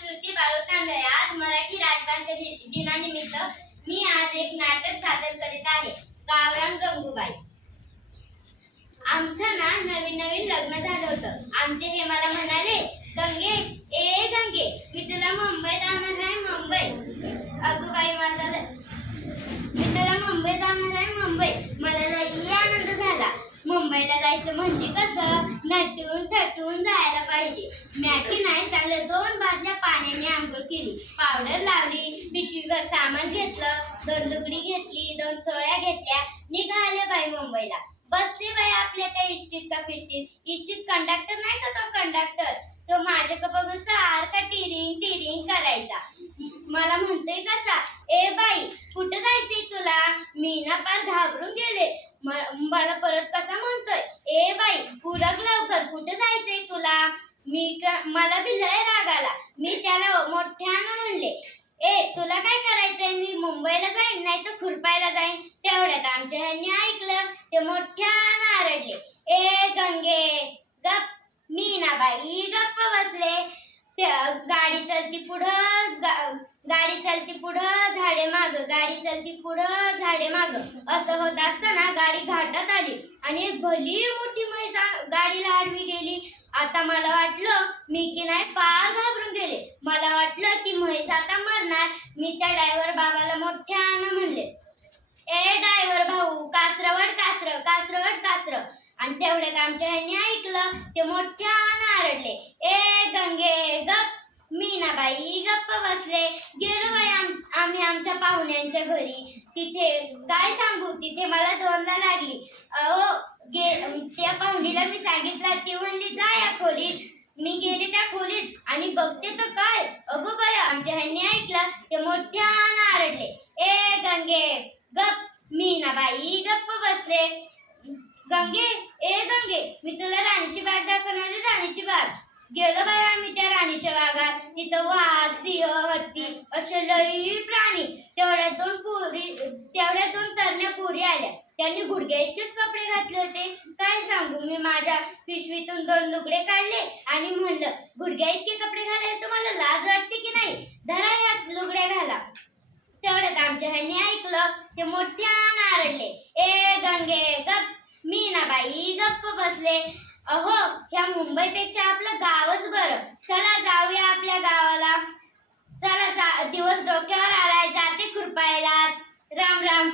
श्रुती बाळू तांदळे आज मराठी राजभाषा दिनानिमित्त मी आज एक नाटक सादर करीत आहे. गावराम गंगूबाई. आमचं ना नवीन नवीन लग्न झालं होतं. आमचे हे मला म्हणाले गंगे ए गंगे मी तुला मुंबईत आणणार आहे मुंबई. अगूबाई मला मी तुला मुंबईत आणणार आहे मुंबई. मला लई आनंद झाला. मुंबईला जायचं म्हणजे कसं? नटून थटून जायला पाहिजे. मॅकी नाही चांगलं दोन बादल्या केली पावडर लावली पिशवीवर सामान घेतलं दोन लुगडी घेतली दोन चोळ्या घेतल्या निघाले बाई मुंबईला. बसले बाई आपल्या त्या इष्टीत का फिष्टीत इष्टीत कंडक्टर नाही का तो कंडक्टर तो माझ्याकडे बघून सारखा टिरिंग टिरिंग करायचा. मला म्हणतोय कसा ए बाई कुठं जायचंय तुला? मी ना फार घाबरून गेले. मला परत कसा म्हणतोय ए बाई पुरक लवकर कुठं जायचंय तुला? मी मला भी लय राग मी त्याला मोठ्यानं म्हणले ए तुला काय करायचंय? मी मुंबईला जाईन नाही तर खुरपायला जाईन. तेवढ्यात आमच्या ह्यांनी ऐकलं ते मोठ्यानं आरडले. ए गंगे गप. मी ना बाई गप्प बसले. गाडी चलती पुढं गा- गाडी चलती पुढं झाडे माग गाडी चलती पुढं झाडे माग. असं होत असताना गाडी घाटात आली आणि भली मोठी म्हैस गाडीला आडवी गेली. आता मला वाटलं मी की नाही फार घाबरून गेले. मला वाटलं ती म्हैस आता मरणार. मी त्या ड्रायव्हर बाबाला मोठ्यानं म्हणले ए ड्रायव्हर भाऊ कासरवड कासर कासरवड कासर. आणि तेवढ्यात आमच्या ह्यांनी ऐकलं ते मोठ्यानं आरडले ए गंगे गप. मी ना बाई गप्प बसले. गेलो बाई आम- आम्ही आमच्या पाहुण्यांच्या घरी. तिथे काय सांगू तिथे मला दोनदा लागली. अहो गे त्या पाहुणीला मी सांगितलं ती म्हणली जा या खोलीत मी गेले त्या खोलीत आणि बघते तर काय? अगो बया आमच्या ह्यांनी ऐकलं ते मोठ्यानं आरडले. ए गंगे गप. मी ना बाई गप्प बसले. गंगे ए गंगे मी तुला राणीची बाग दाखवणार राणीची बाग. गेलो बाई आम्ही त्या राणीच्या बागात. तिथं वाघ सिंह हत्ती असे लई प्राणी. तेवढ्यात दोन पुरी तेवढ्यात दोन पोरी आल्या. त्यांनी गुडघ्या इतकेच कपडे घातले होते. काय सांगू मी माझ्या पिशवीतून दोन लुगडे काढले आणि म्हणलं गुडघ्या इतके कपडे घालायला तुम्हाला लाज वाटते की नाही? धरा ह्याच लुगड्या घाला. तेवढ्यात आमच्या ह्यांनी ऐकलं ते मोठ्यानं आरडले. ए गंगे गप. मी ना बाई गप्प बसले. अहो ह्या मुंबईपेक्षा आपलं गावच बरं. चला जाऊया आपल्या गावाला. चला जा दिवस डोक्यावर आलाय. जाते कृपायला राम राम.